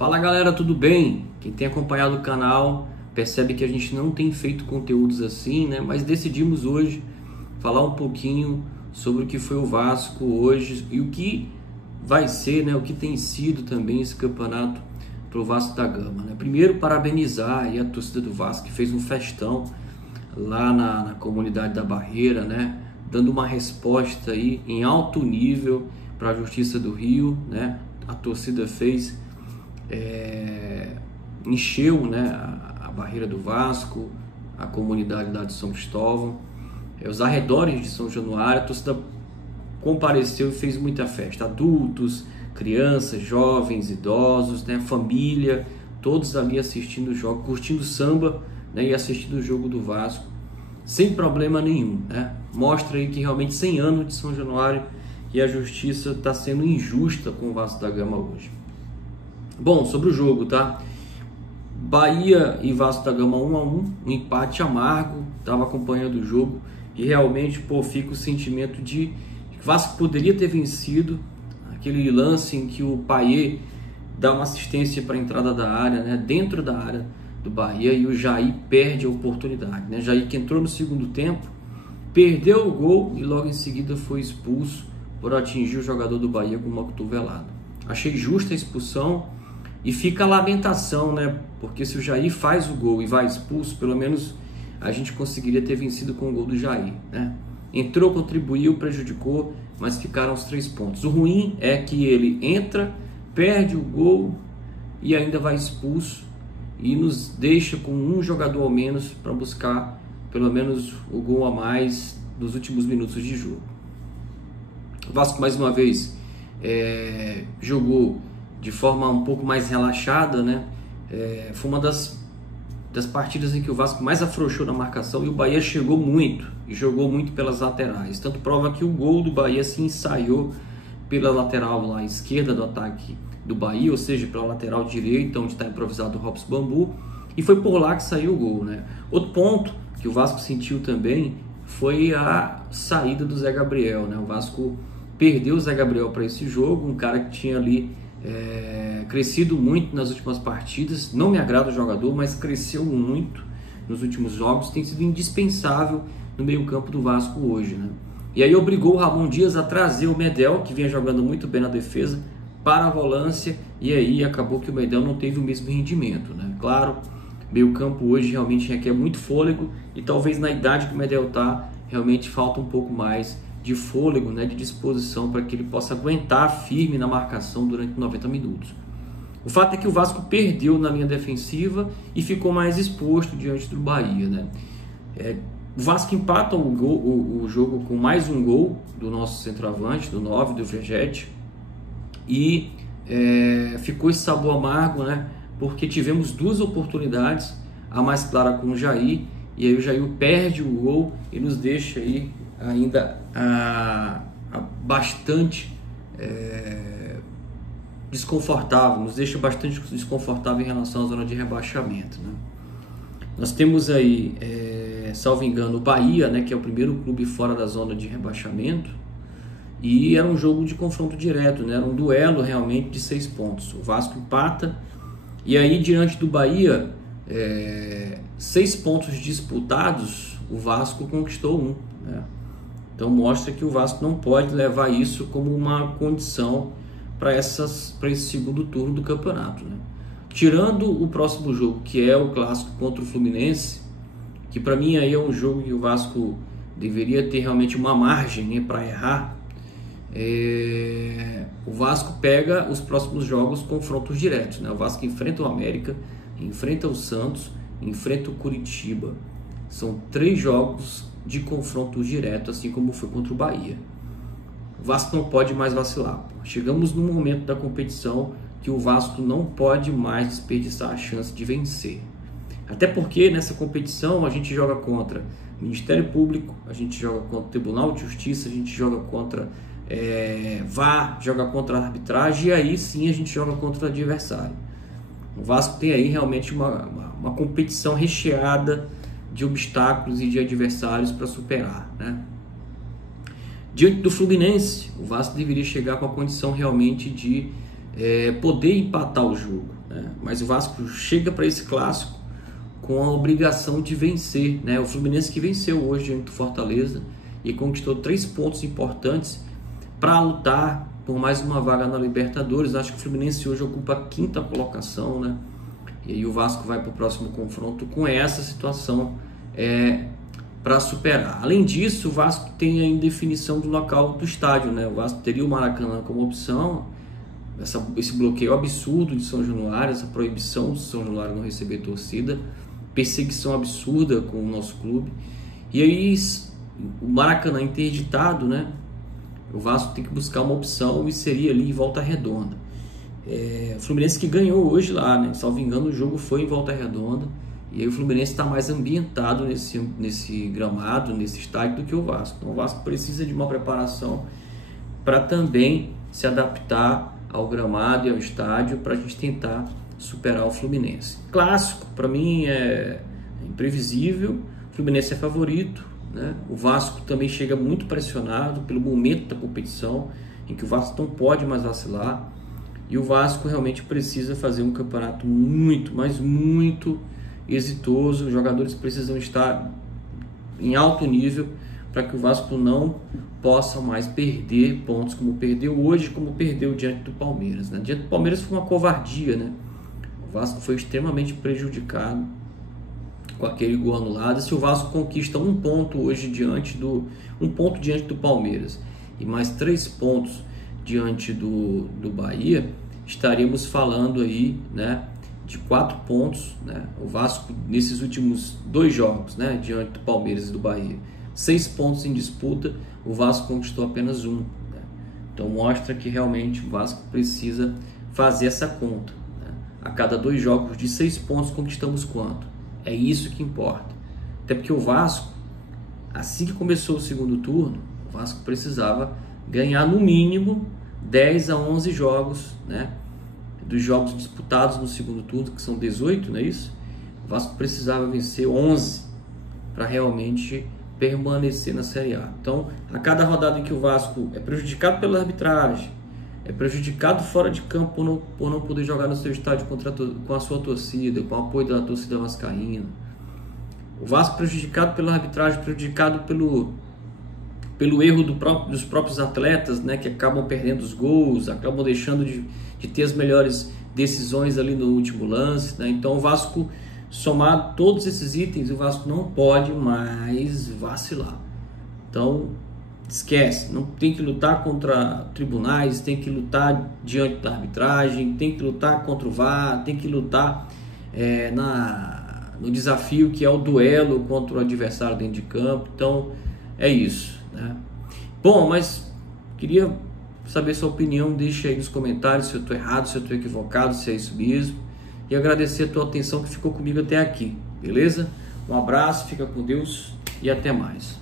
Fala galera, tudo bem? Quem tem acompanhado o canal percebe que a gente não tem feito conteúdos assim, né? Mas decidimos hoje falar um pouquinho sobre o que foi o Vasco hoje e o que vai ser, né? O que tem sido também esse campeonato para o Vasco da Gama, né? Primeiro, parabenizar aí a torcida do Vasco, que fez um festão lá na comunidade da Barreira, né? Dando uma resposta aí em alto nível para a Justiça do Rio, né? A torcida fez, encheu, né, a Barreira do Vasco, a comunidade lá de São Cristóvão, os arredores de São Januário. A torcida compareceu e fez muita festa, adultos, crianças, jovens, idosos, né, família, todos ali assistindo o jogo, curtindo samba, né, e assistindo o jogo do Vasco sem problema nenhum, né? Mostra aí que realmente 100 anos de São Januário e a justiça está sendo injusta com o Vasco da Gama hoje. Bom, sobre o jogo, tá? Bahia e Vasco da Gama 1-1, um empate amargo. Estava acompanhando o jogo e realmente, fica o sentimento de que o Vasco poderia ter vencido. Aquele lance em que o Payet dá uma assistência para a entrada da área, né, dentro da área do Bahia, e o Jair perde a oportunidade, né? Jair, que entrou no segundo tempo, perdeu o gol e logo em seguida foi expulso por atingir o jogador do Bahia com uma cotovelada. Achei justa a expulsão e fica a lamentação, né? Porque se o Jair faz o gol e vai expulso, pelo menos a gente conseguiria ter vencido com o gol do Jair, né? Entrou, contribuiu, prejudicou, mas ficaram os 3 pontos. O ruim é que ele entra, perde o gol e ainda vai expulso e nos deixa com um jogador ao menos para buscar pelo menos o gol a mais nos últimos minutos de jogo. O Vasco mais uma vez jogou de forma um pouco mais relaxada, né? Foi uma das partidas em que o Vasco mais afrouxou na marcação, e o Bahia chegou muito e jogou muito pelas laterais. Tanto prova que o gol do Bahia se ensaiou pela lateral lá esquerda do ataque do Bahia, ou seja, pela lateral direita, onde está improvisado o Robson Bambu, e foi por lá que saiu o gol, né? Outro ponto que o Vasco sentiu também foi a saída do Zé Gabriel, né? O Vasco perdeu o Zé Gabriel para esse jogo, um cara que tinha ali crescido muito nas últimas partidas. Não me agrada o jogador, mas cresceu muito nos últimos jogos, tem sido indispensável no meio campo do Vasco hoje, né? E aí obrigou o Ramon Dias a trazer o Medel, que vinha jogando muito bem na defesa, para a volância, e aí acabou que o Medel não teve o mesmo rendimento, né? Claro, meio campo hoje realmente requer muito fôlego, e talvez na idade que o Medel está, realmente falta um pouco mais de fôlego, né, de disposição para que ele possa aguentar firme na marcação durante 90 minutos. O fato é que o Vasco perdeu na linha defensiva e ficou mais exposto diante do Bahia, né? O Vasco empata o jogo com mais um gol do nosso centroavante, do 9, do Vegete, e ficou esse sabor amargo, né? Porque tivemos 2 oportunidades, a mais clara com o Jair, e aí o Jair perde o gol e nos deixa aí ainda bastante desconfortável, nos deixa bastante desconfortável em relação à zona de rebaixamento, né? Nós temos aí, salvo engano, o Bahia, né, que é o primeiro clube fora da zona de rebaixamento, e era um jogo de confronto direto, né? Era um duelo realmente de 6 pontos. O Vasco empata, e aí diante do Bahia, 6 pontos disputados, o Vasco conquistou 1, né? Então mostra que o Vasco não pode levar isso como uma condição para esse segundo turno do campeonato, né? Tirando o próximo jogo, que é o clássico contra o Fluminense, que para mim aí é um jogo que o Vasco deveria ter realmente uma margem, né, para errar. O Vasco pega os próximos jogos confrontos diretos, né? O Vasco enfrenta o América, enfrenta o Santos, enfrenta o Curitiba. São 3 jogos de confronto direto, assim como foi contra o Bahia. O Vasco não pode mais vacilar. Chegamos num momento da competição que o Vasco não pode mais desperdiçar a chance de vencer. Até porque nessa competição a gente joga contra o Ministério Público, a gente joga contra o Tribunal de Justiça, a gente joga contra VAR, joga contra a arbitragem, e aí sim a gente joga contra o adversário. O Vasco tem aí realmente uma competição recheada de obstáculos e de adversários para superar, né? Diante do Fluminense, o Vasco deveria chegar com a condição realmente de poder empatar o jogo, né? Mas o Vasco chega para esse clássico com a obrigação de vencer, né? O Fluminense que venceu hoje diante do Fortaleza e conquistou 3 pontos importantes para lutar por mais uma vaga na Libertadores. Acho que o Fluminense hoje ocupa a 5ª colocação, né? E aí o Vasco vai para o próximo confronto com essa situação para superar. Além disso, o Vasco tem a indefinição do local do estádio, né? O Vasco teria o Maracanã como opção. Esse bloqueio absurdo de São Januário, essa proibição de São Januário não receber torcida, perseguição absurda com o nosso clube. E aí o Maracanã interditado, né? O Vasco tem que buscar uma opção e seria ali em Volta Redonda. O Fluminense que ganhou hoje lá, né? Salvo engano, o jogo foi em Volta Redonda. E aí o Fluminense está mais ambientado nesse gramado, nesse estádio, do que o Vasco. Então o Vasco precisa de uma preparação para também se adaptar ao gramado e ao estádio para a gente tentar superar o Fluminense. Clássico, para mim, é imprevisível. O Fluminense é favorito, né? O Vasco também chega muito pressionado pelo momento da competição, em que o Vasco não pode mais vacilar. E o Vasco realmente precisa fazer um campeonato muito, mas muito exitoso. Os jogadores precisam estar em alto nível para que o Vasco não possa mais perder pontos como perdeu hoje, como perdeu diante do Palmeiras, né? Diante do Palmeiras foi uma covardia, né? O Vasco foi extremamente prejudicado com aquele gol anulado. Se o Vasco conquista 1 ponto hoje diante do Palmeiras e mais 3 pontos diante do Bahia, estaríamos falando aí, né, de 4 pontos, né? O Vasco nesses últimos 2 jogos, né, diante do Palmeiras e do Bahia, 6 pontos em disputa, o Vasco conquistou apenas 1, né? Então mostra que realmente o Vasco precisa fazer essa conta, né? A cada 2 jogos de 6 pontos conquistamos quanto? É isso que importa. Até porque o Vasco, assim que começou o segundo turno, o Vasco precisava ganhar no mínimo 10 a 11 jogos, né, dos jogos disputados no segundo turno, que são 18, não é isso? O Vasco precisava vencer 11 para realmente permanecer na Série A. Então, a cada rodada em que o Vasco é prejudicado pela arbitragem, é prejudicado fora de campo por não poder jogar no seu estádio com a sua torcida, com o apoio da torcida vascaína, o Vasco prejudicado pela arbitragem, prejudicado pelo erro dos próprios atletas, né, que acabam perdendo os gols, acabam deixando de ter as melhores decisões ali no último lance, né? Então o Vasco, somado todos esses itens, o Vasco não pode mais vacilar. Então esquece, não tem que lutar contra tribunais, tem que lutar diante da arbitragem, tem que lutar contra o VAR, tem que lutar no desafio que é o duelo contra o adversário dentro de campo. Então é isso, né? Bom, mas queria saber sua opinião, deixe aí nos comentários se eu estou errado, se eu estou equivocado, se é isso mesmo, e agradecer a tua atenção que ficou comigo até aqui, beleza? Um abraço, fica com Deus e até mais.